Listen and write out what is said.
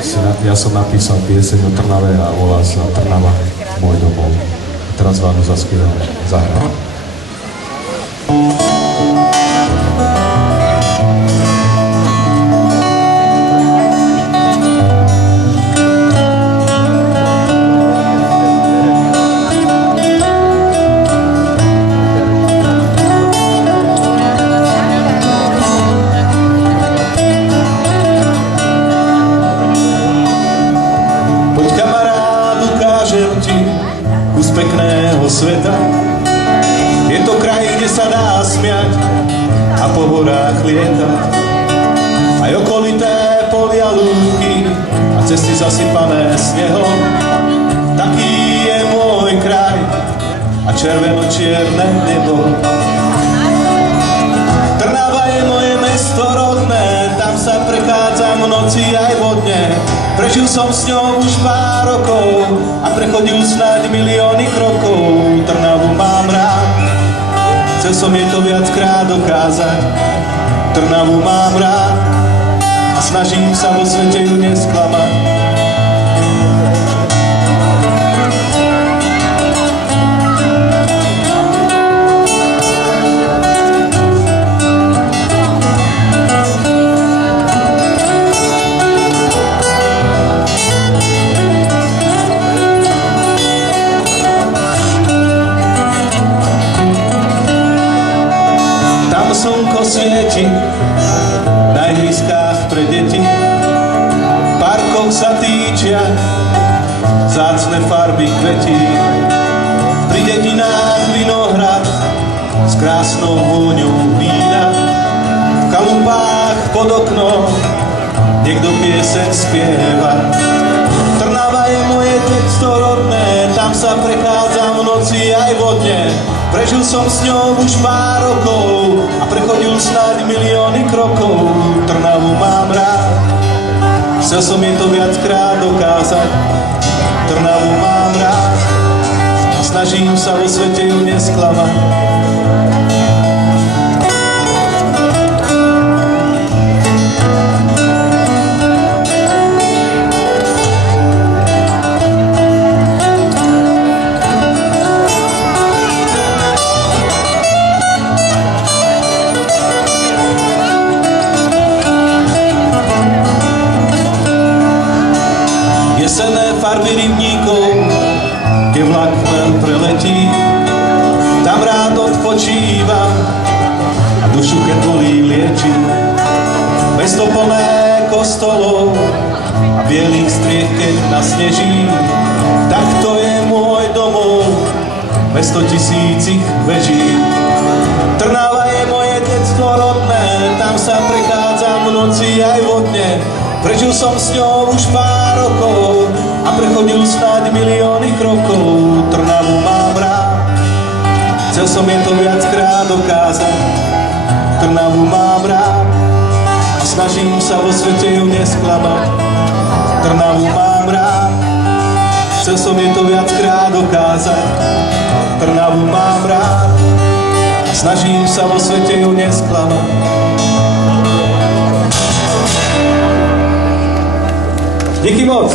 Ja som napísal pieseň o Trnave a volá sa Trnava, môj domov. Teraz vám ju zaspievam, zahrám. Kus pekného sveta. Je to kraj, kde sa dá smiať a po horách lietať. Aj okolité polia, lúky a cesty zasypané snehom. Taký je môj kraj a červeno-čierne nebo. Trnava je moje mesto rodné, tam sa prechádzam v noci aj vo dne. Prežil som s ňou už pár rokov a prechodil snáď milióny krokov. Trnavu mám rád, chcel som jej to viackrát dokázať. Trnavu mám rád a snažím sa vo svete ju nesklamať. Slnko svieti na ihriskách pre deti, v parkoch sa týčia vzácne farby kvetí. Pri dedinách vinohrad s krásnou vôňou vína, v chalupách pod oknom niekto pieseň spieva. Trnava je moje detstvo rodné, tam sa prechádzam v noci aj vo dne. Prežil som s ňou už pár rokov a prechodil snáď milióny krokov. Trnavu mám rád, chcel som jej to viackrát dokázať. Trnavu mám rád a snažím sa vo svete ju nesklamať. Jesenné farby rybníkov, kde vlak len preletí, tam rád odpočívam a dušu, keď bolí, liečí. Mesto plné kostolov a bielých striech, keď nasneží, tak to je môj domov, mesto tisícich veží. Trnava je moje detstvo rodné, tam sa prechádzam v noci aj vo dne. Prežil som s ňou už pár rokov a prechodil snáď milióny krokov. Trnavu mám rád, chcel som jej to viackrát dokázať. Trnavu mám rád a snažím sa vo svete ju nesklamať. Trnavu mám rád, chcel som jej to viackrát dokázať. Trnavu mám rád a snažím sa vo svete ju nesklamať. Díky moc.